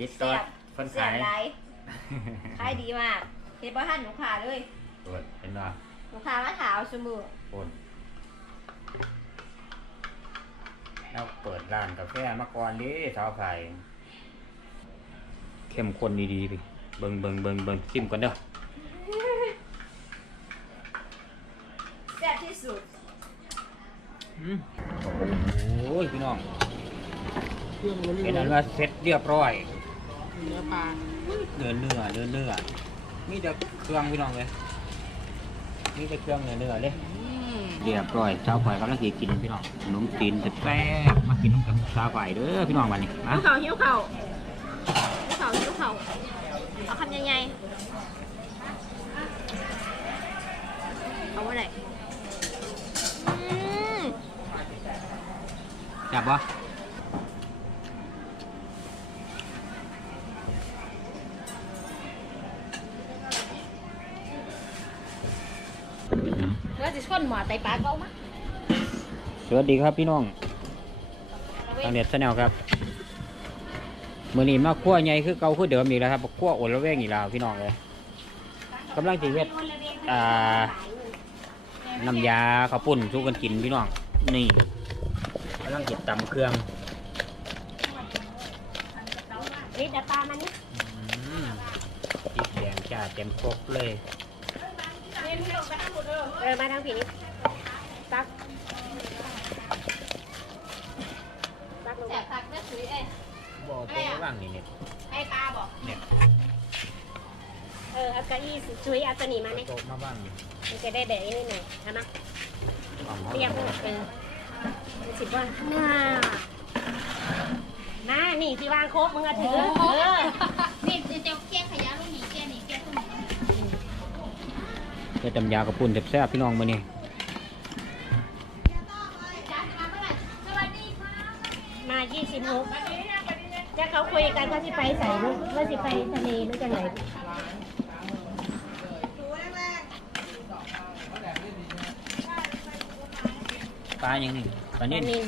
ติดต่อแซ่บเพิ่นแซ่ขาบยหลายขายดีมากเฮ็ดบ่ทันลูกค้าเลยเปิดเห็นบ่ลูกค้ามาถามเสมอคนแล้วเปิดร้านกาแฟมาก่อนดิสาวไข่เข้มข้นดีๆพี่เบิ่งเบิ่งเบิ่งเบิ่งชิมก่อนเด้อแซ่บที่สุดอืมโอ้ยพี่น้องเครื่องล้วนเป็นอันว่าเสร็จเรียบร้อย เนื้อปลาเนื้อเนื้อเนื้อเนื้อมีแต่เครื่องพี่น้องเลยมีแต่เครื่องเนื้อเนื้อเลยอืมเรียบร้อยสาวไข่กำลังสิกินพี่น้องขนมจีนแซ่บๆมากินน้ำกันสาวไข่เด้อพี่น้องวันนี้มาหิวเข่าหิวเข่าหิวเข่าหิวเข่าเอาคำใหญ่ๆเอาว่าไหนอืมจับปะแล้วจะ นหมอไตปลาเก้ามาสวัสดีครับพี่น้องทางเน็ตแนลครับมือนี้มาขั้วใหญ่คือเก่าคือเดิมอีกแล้วครับขั้วโอละเวงอีกแล้วพี่น้องเลยกำลังจีเวทอ่าน้ำยาข้าวปุ้นสู้กันกินพี่น้อง นี่กำลังจิตตำเครื่องนี่แต่ปลามันนี่อืมพริกแดงจ้าเต็มครกเลย เออมาทางผีนี่ตักตักลงแสบผักนะสุยเอ้ยบ่อตัวว่างนี่เนี่ยไอ้ปลาบอกเนี่ยเออเอาเก้าอี้ช่วยเอาตัวนี้มาเนี่ยโตะมาบ้างนี่มันจะได้แบะนิดหน่อยใช่ไหมเอามาเรียกว่าเออรู้สิบว่าน่าน่านี่ที่วางโคกมึงอะถือเออนี่เจ้าเกี้ยง เฮ็ดน้ำยากระปุ้นแซ่บๆพี่น้องมื้อนี้จ้ามาเมื่อไหร่สวัสดีค่ะมายี่สิบหกจะเขาคุยกันว่าสิไปใส่ลูกว่าสิไปทะเลหรือจะไหนปลายังนี่ปลานิ่นนี่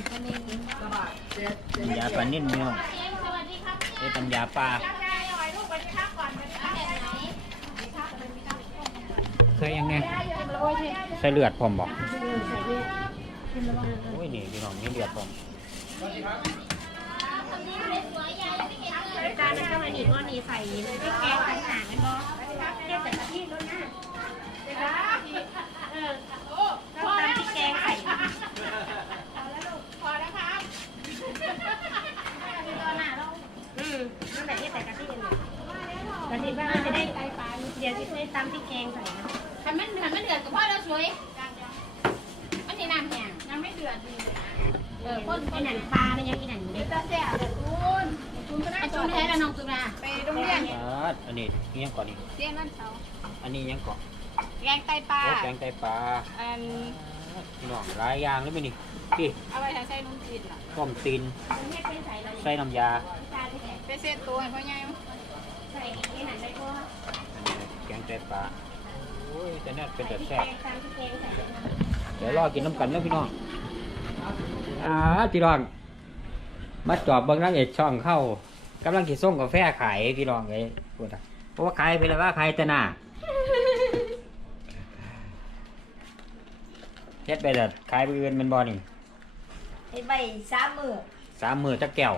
น้ำยาปลานิ่นพี่น้องเจ๊สวัสดีครับเฮ็ดน้ำยาปลา ใส่ยังไงใส่เลือดพร้อมบ่ใส่เนี่ยโอ้ยนี่พี่น้องมีเลือดพร้อมทำดีสวยๆยายไม่เห็นเลยจานนั้นก็มาหนีก็หนีใส่เลยที่แกงต่างหากกันบ่แกงแต่กะทิแล้วนะเออต้องตามที่แกงใส่ พอแล้วครับ อืมนั่นแหละที่แต่กะทิเอง กะทิว่ามันจะได้เดี๋ยวจะได้ตามที่แกงใส่นะทำมันทำมันเดือดกับพ่อแล้วสวยมันนี่น้ำแห้งน้ำไม่เดือดดีเลยนะเออคนไอหนันปลามันยังอีหนันเด็กตาแซ่บเดือดคุณคุณก็ได้จุนแท้แล้วน้องจุนนะไปโรงเรียนอันนี้ยังก่อนนี่เรียนนั่นเขาอันนี้ยังก่อนแกงไตปลาแกงไตปลาอันพี่น้องหลายอย่างเลยมื้อนี้พี่เอาไว้ใช้นุ่มจีนล่ะต้มตีนใส่น้ำยาไปเซ็ตตัวให้พ่อใหญ่ ใส่ไอ้หนันได้ก็อันนี้แกงไตปลาโอ้ยแต่เนี่ยเป็นแต่ที่แซ่แกบงตามที่แกงใส่นะเดี๋ยวรอกินน้ำกันนะพี่น้องอ่าพี่น้อง มาจอบเบิ้งนางเอกช่องเข้ากำลังกินส้มกาแฟขายพี่น้องเลยพูดอะเพราะว่าขายไปแล้วว่าขายแต่หน้าเฮ็ดไปแต่ขายไปเงินมันบ่นี่ไอ้ใบสามมือสามมือจักแก้ว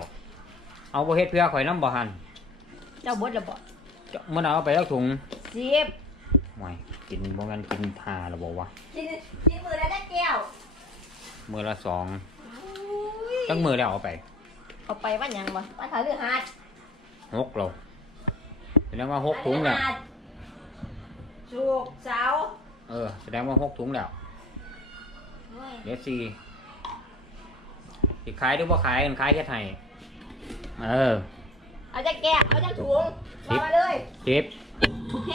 เอาบ่เฮ็ดเพื่อข่อยน้ำบ่หัน เจ้าบดระบดจะมันเอาไปแล้วถุงสิบห่วยกินบ่แม่นกินทาแล้วบ่วะกินกินมือแล้วได้แก้วมือละสองจังมือแล้วเอาไป เอาไปวันยังวะวันพฤหัสหกโลแสดงว่าหกถุงแล้ว สุกร์เสาร์เออ แสดงว่าหกถุงแล้ว โอ้ยเดซีสิขายหรือว่าขายกันขายแค่ไทยเออ เอาจะแก้วเอาจะถุงสิมาบมาเลยเจ็บโอเค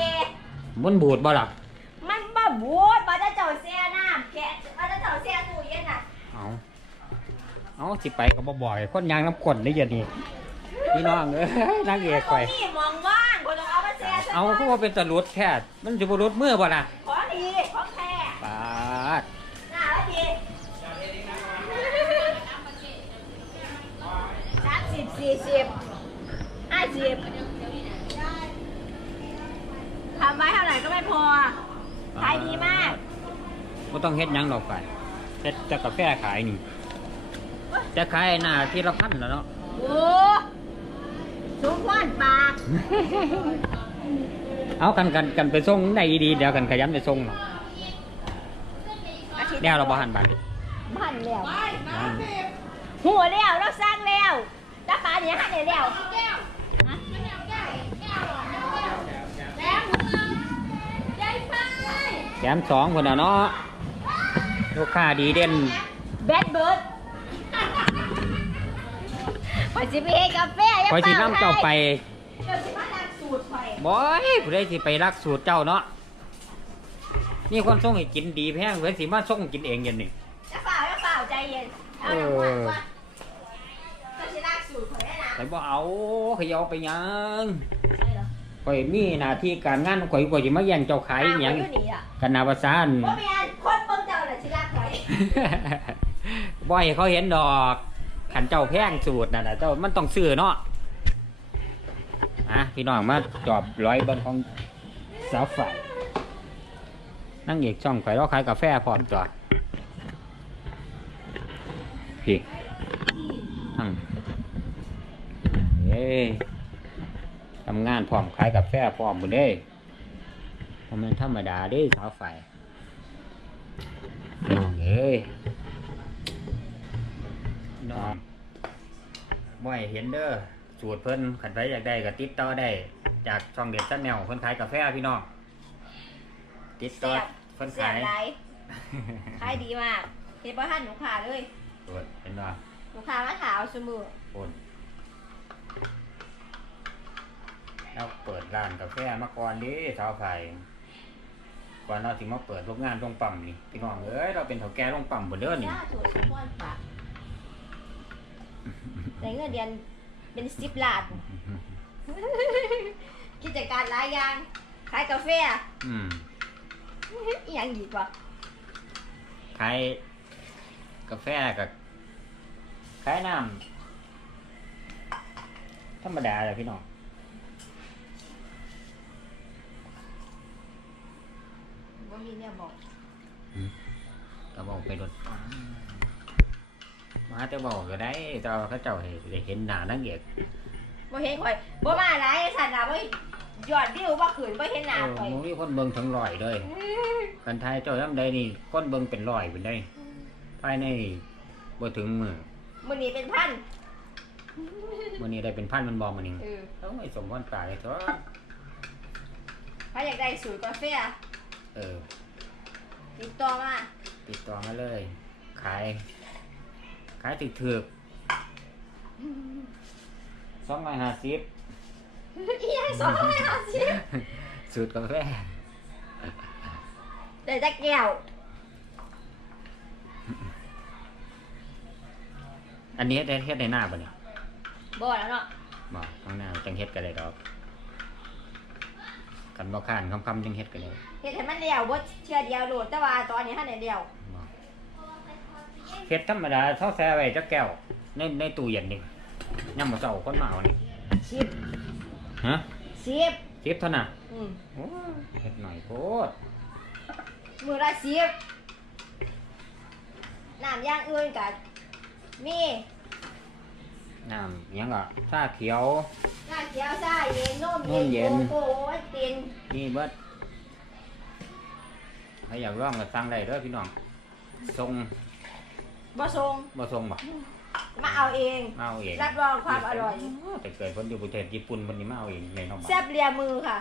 มันบูดบ่ล่ะมันบ้าบูดมาจะเจ้าเสียน้ำแกะมาจะเจ้าเสียตู้เย็นน่ะเอาเอาสิไปก็บ่บ่อยคนยางน้ำก้นได้ยังนี่พี่น้องเอ้ยนางเอกไปมันบ่มีมองว่างคนต้องเอามาเสียซะเอาก็ว่าเป็นตะลุดแค่มันจะบ่รุดมือบ่ล่ะ ของดีของแท้ ปาด หน้าละดี สามสิบสี่สิบอะห้าสิบทำไว้เท่าไหร่ก็ไม่พอขายดีมากไม่ต้องเฮ็ดหยังดอกไปเฮ็ดแต่กาแฟขายนี่ จะขายหน้าที่ละพันแล้วเนาะ โอ้สูงก้อนปากเอากันกันกันไปส่งได้ดีเดี๋ยวกันขยันไปส่งเนาะแนวเราบ่หันบาทพันแล้วหัวแล้วเราสร้างแล้วตาปลาเนี่ยหันได้แล้ว แก้วฮะแก้วแก้วแก้วหรอแก้วแก้วไป แถมสองคนน่ะเนาะลูกค้าดีเด่นแบดเบิร์ดพอสิไปเฮ็ดกาแฟอย่าคอยสิเป่าน้ำเจ้าไปเจ้าสิมาล้างสูตรข่อยบอยผู้ใดสิไปรักสูตรเจ้าเนาะนี่คนส่งให้กินดีแพงเพิ่นสิมาส่งกินเองยันนี่อย่าเป่าอย่าเป่าใจเย็น เอาน้ำหวานก่อนเจ้าสิล้างสูตรข่อยได้นะไปบ่เอาขยเอาไปหยังใช่เหรอ ข่อยมีหน้าที่การงานข่อยข่อยสิมาแย่งเจ้าขายอิหยังอ้วข่อนี่อะกันนาภาษาอันบ่แม่นคนเบิ่งเจ้าน่ะสิล้างข่อยบ่ให้เขาเห็นดอกขันเจ้าแพงสูตรน่ะนะเจ้ามันต้องซื้อเนาะอะพี่น้องมาจอบร้อยเบนของสาวฝ่ายนั่งเอกช่องข่อยเราขายกาแฟพร้อมตัวพี่ทั้งเอ้ย ทำงานพร้อมขายกาแฟพร้อมหมดเด้บ่แมันธรรมดาเด้สาวฝ่ายน้องเอ้ยน้องบ่ให้เห็นเด้อสูตรเพิ่นขันไปอยากได้ก็ติดต่อได้ จากช่องเด็ดชั้นแนวเพิ่นขายกาแฟพี่น้องติดต่อเพิ่นเสียขายไรขายดีมากเฮ็ดบ่ทันลูกค้าเลยเปิดเห็นบ่ลูกค้ามาถามเอาซุมื้อคน แล้วเปิดร้านกาแฟมาก่อนเดิสาวไผ่ก่อนเราสิมาเปิดโรงงานโรงปั๊มนี่พี่น้องเอ้ยเราเป็นเฒ่าแก่โรงปั๊มบ่เด้อนี่จ้าถูกสุพรปากได้เงินเดือนเป็น10ล้าน กิจการหลายอย่าง ขายกาแฟอืมอีหยังอีกวะขายกาแฟกับขายน้ำธรรมดาเลยพี่น้อง มีเนี่ยบอกก็บอกไปรถมาแต่บอกก็ได้แต่ว่าเขาเจ้าให้ได้เห็นหน้านังเอกบ่เห็นข่อยบ่มาหลายสั่นน่ะบ่ยอดวิวบ่ขึ้นบ่เห็นหเอน้าอข่อยมึงมีคนเบิ่งถึงร้อยเลยกันไทยเจ้าย่ำใดนี่คนเบิ่งเป็นร้อยเป็นได้ภายในบ่ถึงมือมื้อนี้เป็นพันมื้อนี้ได้เป็นพันมันบอกมื้อนี้เออต้องให้สมพรปรากเลยเถอะถ้าอยากได้สูตรกาแฟ เออ ติดต่อมาติดต่อมาเลย ขาย ขายถึกถึกสองร้อยห้าสิบอีหยัง250สูตรกาแฟได้จักแก้ว อันนี้ได้เฮ็ดในหน้าปะเนี่ยบ่แล้วเนาะบอกข้างหน้าจังเฮ็ดกันเลยดอก กันบ่ข้านคำคำๆจังเฮ็ดกันเลยเฮ็ดให้มันแล้วบ่เชื่อเดียวโหลดแต่ว่าตอนนี้ทันได้แล้วบอกเฮ็ดธรรมดาเท่าแซ่ไว้จักแก้วในในตู้เย็นนี่ย่ำมาเจ้าคนมาเอานี่10ฮะ10สิบเท่าน่ะอืมโอ้ยเฮ็ดหน่อยโพดมือละสิบน้ำอย่างอื่นกับมีน้ำอิหยังก็ชาเขียว น้ำเขียวซ่าเย็นนมนมเย็เย็นนโกโก้โอวัลตินนี่เบิดถ้าอยากร่องก็สั่งได้เด้อพี่น้องส่งบะทรงบ่ส่งบ่มาเอาเองมาเอาเองรับรองความอร่อยแต่เกิดคนอยู่ประเทศญี่ปุ่นคนนี้มาเอาเองเลยเนาะบ่แซ่บเลียมือค่ะ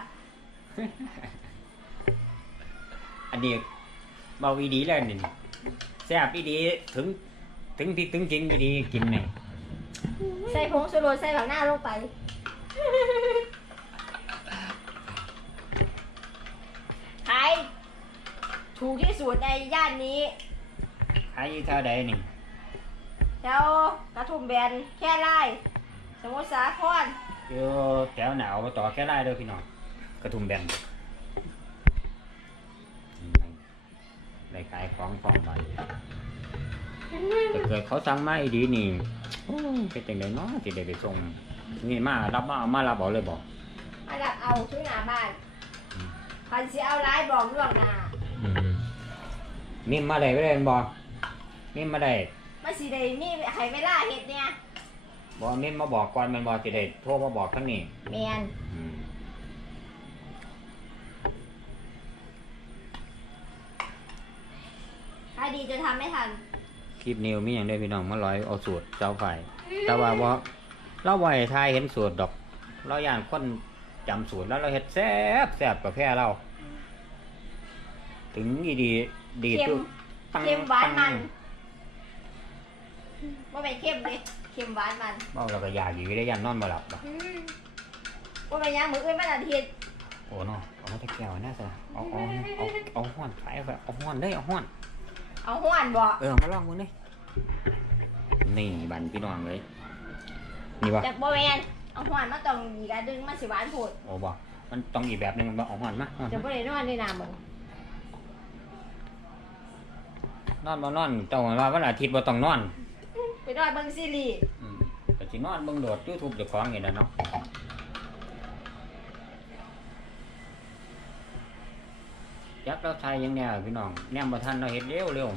อันนี้เบาอีดีแล้วนี่แซ่บอีดีถึงถึงพริกถึงจริงอีดีกินนี่ใส่ผงชูรสใส่ผักหน้าลงไป ขายถูกที่สุดในย่านนี้ขายอยู่เท่าใดนี่แถวกระทุ่มแบนแค่ไร่สมุทรสาครอยู่แถวหนาวมาต่อแค่ไร่เด้อพี่น้องกระทุ่มแบนได้ขายของของไปแต่เกิดเขาสั่งมาอีดีนี่โอ้ยเป็นจังไดเนาะสิได้ไปส่ง นี่มารับมาเอามารับเอาเลยบอกมาดับเอาทุกหน้าบ้านคันสิเอาร้ายบอกล่วงหน้ามิมมาได้ไม่ได้บอกมิมมาได้มาสิได้มีให้เวลาเฮ็ดเนี่ยบอกมิมมาบอกก่อนแมันบอกจะได้โทรมาบอกทั้งนี้แมนอืมถ้าดีจนทำไม่ทันคลิปนี้มีอย่างได้พี่น้องมาร้อยเอาสูตรเจ้าไฟแต่ว่าว่า เราไหวทายเห็นสูตรดอก เราย่านคนจำสูตรแล้วเราเฮ็ดแซ่บแซ่บกาแฟเรา ถึงอีดีดีเค็มตุ๊ปังเค็มหวานปัมันงว่าเป็นเค็มเลยเค็มหวานมันเมาเราก็อยากอยู่ได้ยันนอนบ่หลับบ่ว่าเป็นหยังมืออื่นมันอาทิตย์โอ้เนาะเอามาตะแก้วน่าจะเอาเอาเอาเอาห้อนไฟเอาไปเอาห้อนได้เอาห้อน เอาห้วนบ่เออมาลองมึงดินี่บันพี่น้องเลย นี่บ่จากบ่แมนเอาห้วนมาต้องดีกันดึงมาสิหวานโพดโอ้บ่มันต้องอีกแบบหนึงมันบ่เอาห้อนมาห้อนจะมาบ่ได้นอนในน้ำมึงนอนบ่นอนต้องว่าวันอาทิตย์บ่ต้องนอนไปนอนเบิ่งซีรีส์อืมก็สินอนเบิ่งโดด YouTube เจ้าของนี่แหละเนาะยักษ์เราใช้ยังแนวพี่น้องแนมบ่ทันเราเฮ็ดเร็วเร็ว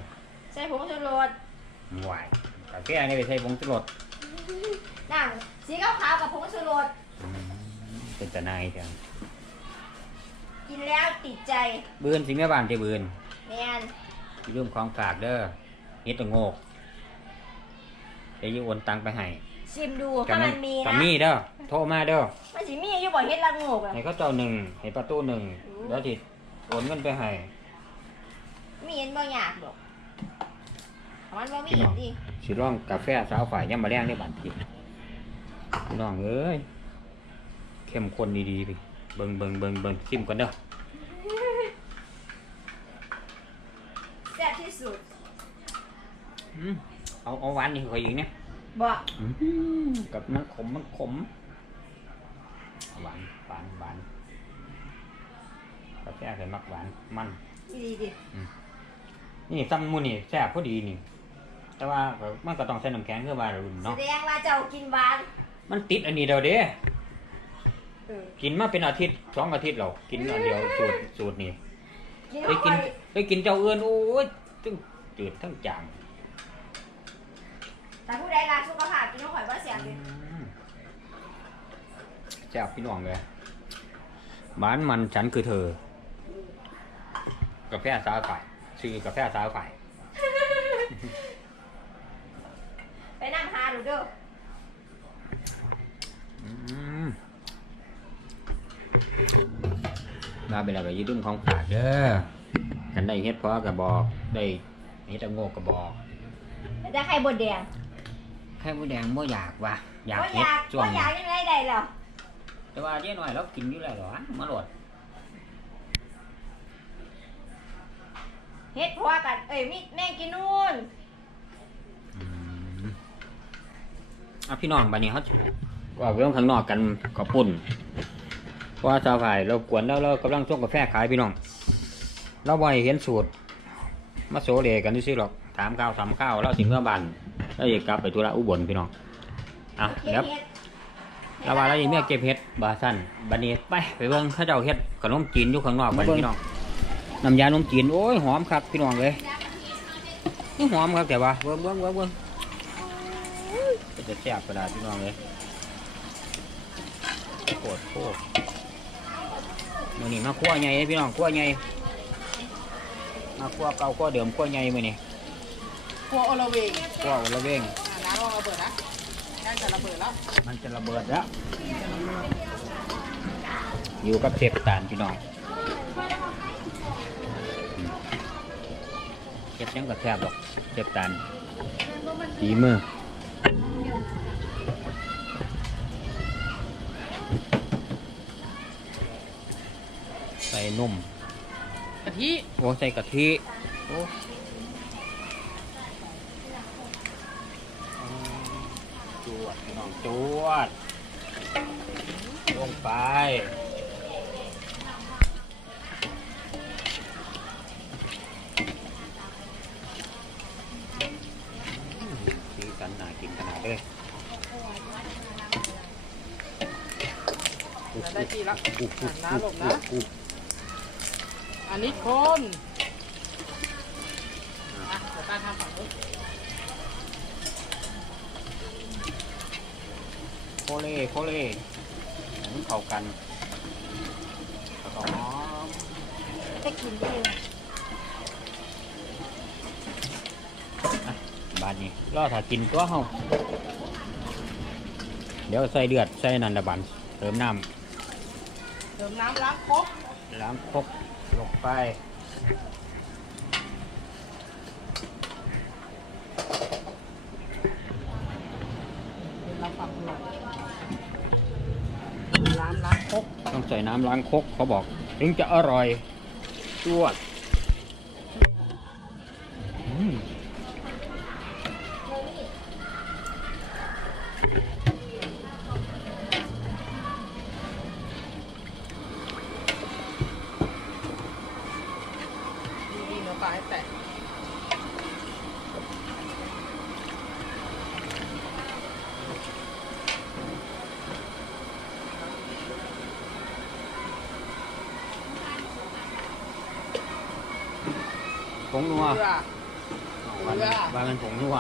ใส่ผงชูรส หวายกาแฟนี่ไปใส่ผงชูรส นั่งสีขาวๆกับผงชูรสอืมเป็นตะนายจังกินแล้วติดใจบืนสิแม่บ้านที่บืนแมนอย่าลืมของฝากเด้อเฮ็ดตะโงกเดี๋ยวจะโอนตังไปให้ชิมดูถ้ามันมีกันะมีเด้อโทรมาเด้อมันสิมีอยู่บ่เฮ็ดละโงกอะให้เขาเจ้าหนึ่งให้ประตูหนึ่งอืมแล้วทิโอนเงินไปให้มีเห็นบ่ยากดอกมันบ่มีพี่น้องดิสิร้องกาแฟสาวฝ่ายยามมาแรงในบ้านพี่พี่ น้องเอ้ยเข้มข้นดีๆพี่เบิ่งเบิ่งเบิ่งเบิ่งชิมก่อนเด้อแซ่บที่สุดอืมเอาเอาหวานนี่ขอยอีกเนี่ยบ่อืมกับมันขมมันขมหวานหวานหวานกาแฟเคยมักหวานมัน ดีดินี่ซ้ำมูนี่แซ่บพอดีนี่ แต่ว่าก็มันก็ต้องใส่น้ำแข็งเพื่อว่ารุ่นแสเนาะ ดงว่าเจ้ากินหวาน มันติดอันนี้เดียวเด้เออกินมาเป็นอาทิตย์สองอาทิตย์แล้วกินอันเดียวสูตรสูตรนี่กินได้กินได้กินเจ้าเอื้อนโอ้ยทั้งจืดทั้งจางแต่ผู้ใดรักสุขภาพกินของข่อยบ่แซ่บดิอืมแซ่บพี่น้องเลยบ้านมันฉันคือเธอกาแฟสาวฝ่ายชื่อกาแฟสาวฝ่ายไปนั่งหาดูเด้ออืม ลาไปแล้วก็อยืดดุ้มของฝากเด้อกันได้เฮ็ดเพราะกับบอก ได้เฮ็ดตะโงกกับบอกแล้วจะไข่บดแดงไข่มดแดงบ่อยากว่ะอยากบ่อเฮ็ดยากช่วบ่งอยากยังไงได้แล้วแต่ว่าเจ๊หน่อยเรากินอยู่แล้วเหรอมาโหลดเฮ็ดเพราะว่ากัน เอ้ยมีแม่งกินนู่นอืมอะพี่น้องบัดนี้เขา ว่าเรื่องข้างนอกกันก็ปุ่นเพราะว่าชาวฝ่ายเรากวนแล้วเรากำลังส่งกาแฟขายพี่น้องเราบ่ให้เห็นสูตร มาโซเลกันซื่อๆหรอกถามข้าวถามข้าวเราสิเมื่อบันเราอยากกลับไปธุระอุบลพี่น้องอะเฮ็ดเดี๋ยวเฮ็ดเราว่าเราอยากเมียเก็บเห็ดบาสั้นบัดนี้ไปไปเบิ่งเขาเจ้าเฮ็ดขนมจีนอยู่ข้างนอกบัดนี้พี่น้องน้ำยาขนมจีนโอ้ยหอมครับพี่น้องเลยนี่หอมครับแต่ว่าเบิ่งเบิ่งเบิ่งเบิ่งก็จะแซ่บกระดาษพี่น้องเลย โคตรโคตรมือนี้มาคั่วใหญ่พี่น้องคั่วใหญ่มาคั่วเก่าคั่วเดิมคั่วใหญ่มือนี้กลัวโอละเวงคั่วอละเวงอ่าน้ำลองระเบิดนะน่าจะระเบิดแล้วมันจะระเบิดแล้วอยู่กับเชฟตาลพี่น้องเชฟยังกับแซ่บหรอกเชฟตาลฝีมือ นมกะทิโอ้ใส่กะทิโอ้จวดพี่น้องจวด ลงไปอืมสีสันน่ากินขนาดเลยจะได้ที่ละอุ๊บอุ๊บน้ำลงนะอุ๊บอั นนี้คนอะเดี๋ยวตาทำฝั่งนู้นโคเล่โคเล่ให้มันเข้ากันแล้วก็หอมจะกินเองบาดนี้รอถ้ากินตัวเฮาเดี๋ยวใส่เดือดใส่นันดะบันเติมน้เติมน้ำล้างครกำล้างครกลง ไปเป็นน้ำฝักหน่อยน้ำล้างครกต้องใส่น้ำล้างครกเขาบอก ถึงจะอร่อยจวดอืม ดีๆเนื้อปลาให้แตก ผง นัวเกลือว่าเกลือว่ามันผงนัว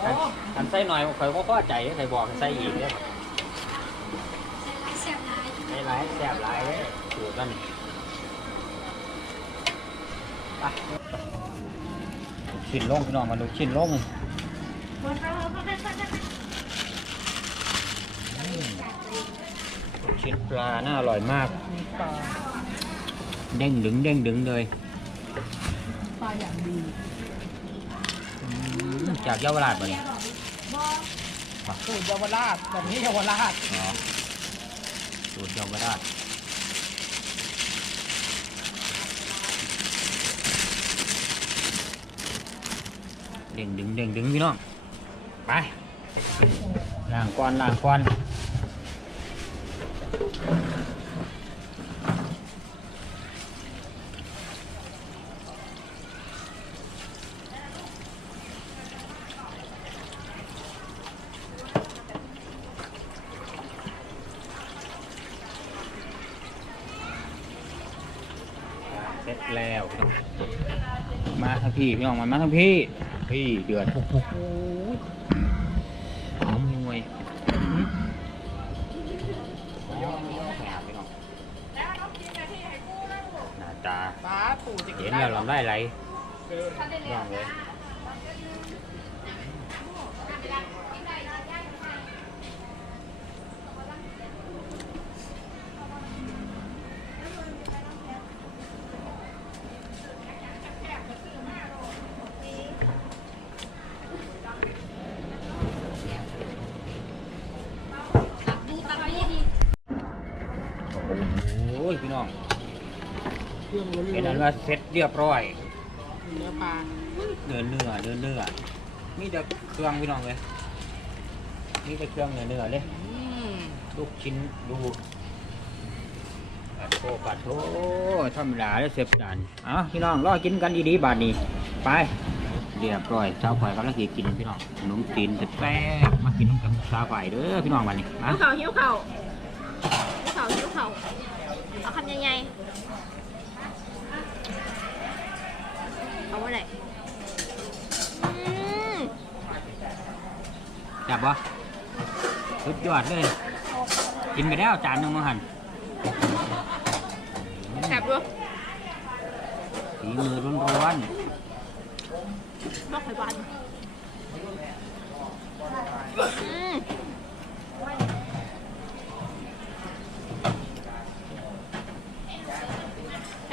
โอ้อันใส่หน่อยใครก็พอใจใครบอกให้ใส่อีกเด้อแซ่บหลายใส่หลายแซ่บหลายเด้อสูตรมันไปลูกชิ้นลงพี่น้องมาดูชิ้นลงคนเราเขาไม่ค่อยจะลูกชิ้นปลาน่าอร่อยมากมีปลาเด้งดึงเด้งดึงเลย ปลาอย่างดีจากเยาวราชมาเนี่ยสูตรเยาวราชแบบนี้เยาวราชอ๋อสูตรเยาวราชเด้งดึงเด้งดึงพี่น้องไปล้างก้อนล้างก้อน แล้วพี่น้องมาทั้งพี่พี่น้องมามาทั้งพี่ พี่เดือดโอ้โหหอมมวยอื้อหือหอมแหบพี่น้องหน้าตาปลาปู่จะกิเห็นนได้แล้วเหรอ ลำได้ไหลย่องเลย โอ้ยพี่น้องเครื่องล้วนเป็นอันว่าเสร็จเรียบร้อย เนื้อปลาเนื้อเนื้อเนื้อเนื้อมีแต่เครื่องพี่น้องเลยมีแต่เครื่องเนื้อเนื้อเลยอืมลูกชิ้นดูปัดโทปัดโทธรรมดาแล้วเสียบจานเอ้าพี่น้องรอกินกันดีๆบาทนี้ไปเรียบร้อยเช้าข่อยก็แล้วกินพี่น้องขนมจีนแซ่บๆมากินน้ำกันเช้าข่อยเด้อพี่น้องวันนี้มาหิวเข่าหิวเข่าหิว เข่าหิวเข่าเอาคำใหญ่ๆเอาไว้ไหนอืมจับวะสุดยอดเลย กินไปแล้วจานหนึงมั้งหันแซ่บด้วยฝีมือร้อนบอกไข่หวานอืม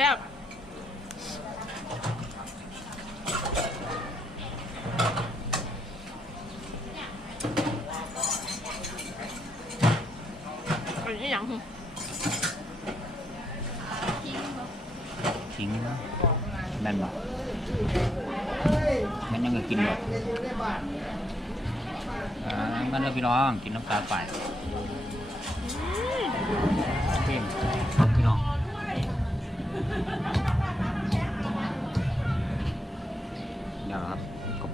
แ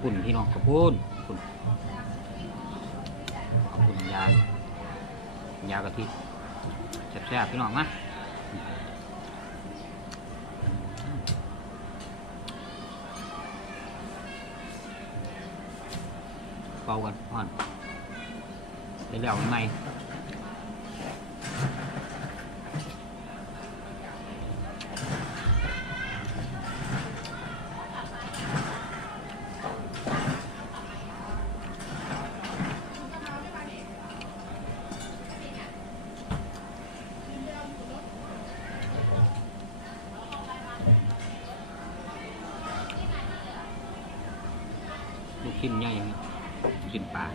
คุณพี่น้องขอบคุณขอบคุณขอบคุณยายยากะทิแซ่บๆพี่น้องนะเป่ากันอ่อนเดี๋ยวๆใหม่ลูก ชิ้นใหญ่ครับลูกชิ้นปลา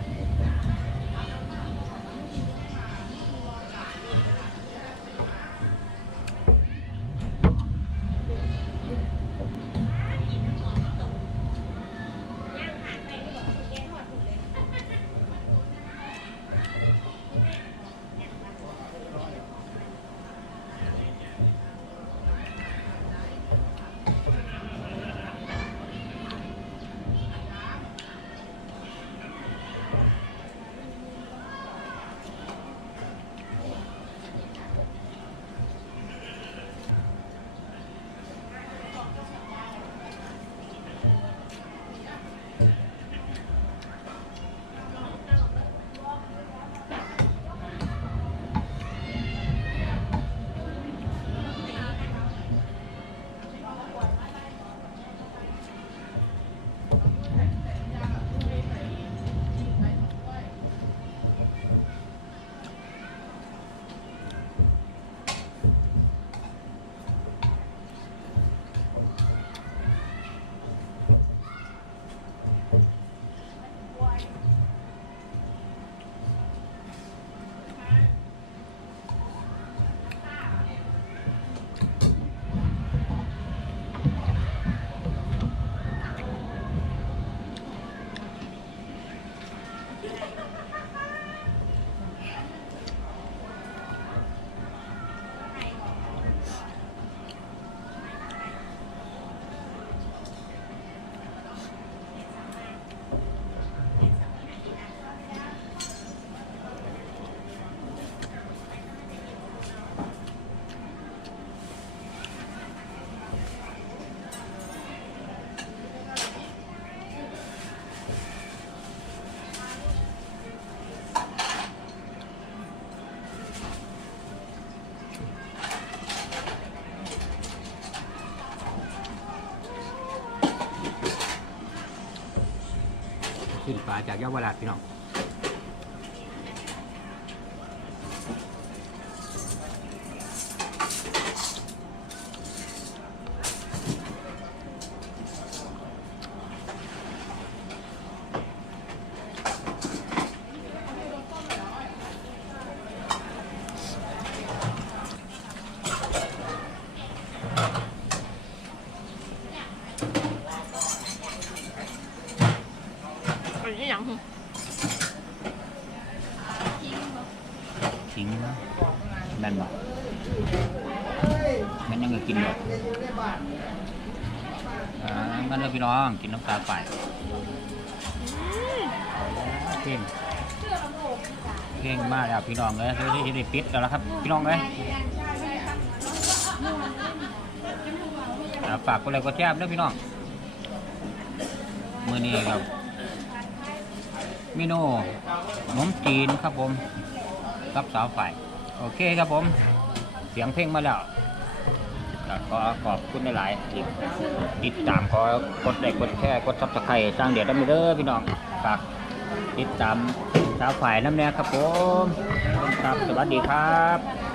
นฟ้าจากยาวราชพี่น้องแม่นบ่แม่นยังก็กินอยู่ อ่ามันเลยพี่น้องกินน้ำตาลไปเพ่งเพ่งมากแล้วพี่น้องเลยเฮ้ยที่ได้ปิดแล้วล่ะครับ พี่น้องเลยอ่าฝากกดไลค์กดแชร์ด้วยพี่น้องมือนี้ครับเมนูขนมจีนครับผม กับสาวฝ่าย โอเคครับผม เสียงเพลงมาแล้วก็ ขอขอบคุณหลายๆที่ติดตามขอกดไลค์กดแชร์กดซับสไครต์สร้างเดียดได้มเด้อพี่น้องฝากติดตามสาวฝ่ายน้ำแน่ครับผมครับสวัสดีครับ